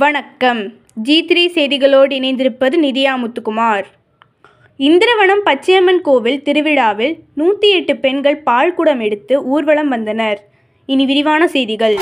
வணக்கம். G3 செய்திகளோடு இணைந்திருப்பது நிதியா முத்துக்குமார். இந்திரவனம் பச்சையம்மன் கோவில் திருவிழாவில் 108 பெண்கள் பால்குடம் எடுத்து ஊர்வலம் வந்தனர். இனி விரிவான செய்திகள்.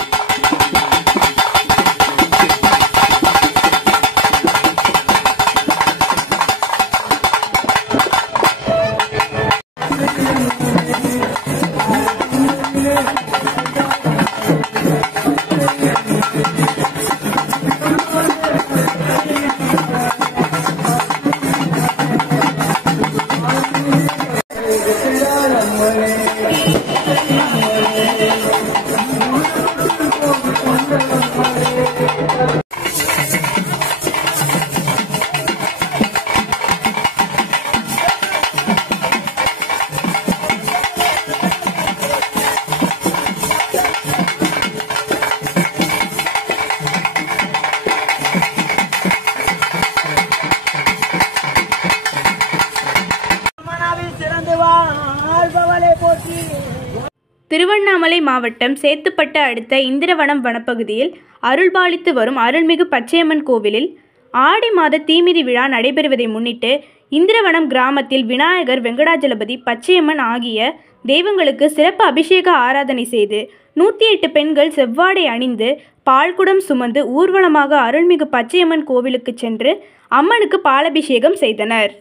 திருவண்ணாமலை மாவட்டம் சேத்துப்பட்டு அடுத்த இந்திரவனம் வனப்பகுதியில் அருள்பாலித்து வரும் அருள்மிகு பச்சையம்மன் கோவிலில் ஆடி மாத தீமிதி விழா நடைபெறுவதை முன்னிட்டு இந்திரவனம் கிராமத்தில் விநாயகர், வெங்கடாஜலபதி, பச்சையம்மன் ஆகிய தெய்வங்களுக்கு சிறப்பு அபிஷேக ஆராதனை செய்து 108 பெண்கள் செவ்வாடை அணிந்து பால்குடம் சுமந்து ஊர்வலமாக அருள்மிகு பச்சையம்மன் கோவிலுக்கு சென்று அம்மனுக்கு பாலபிஷேகம் செய்தனர்.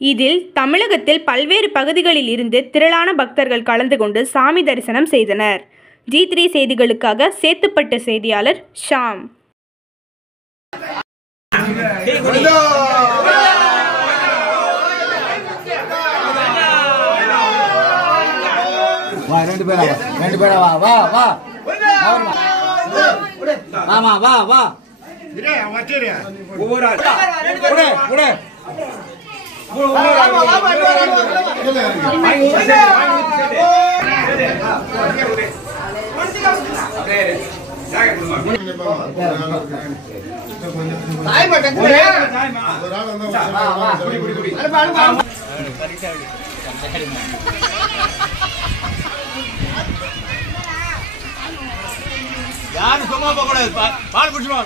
இதில் தமிழகத்தில் பல்வேறு பகுதிகளில் இருந்து திரளான பக்தர்கள் கலந்து கொண்டு சாமி தரிசனம் செய்தனர். G3 செய்திகளுக்காக சேத்துப்பட்டு செய்தியாளர் ஷாம். யாரும் சும்மா போக கூடாது. பால் குடிச்சுமா.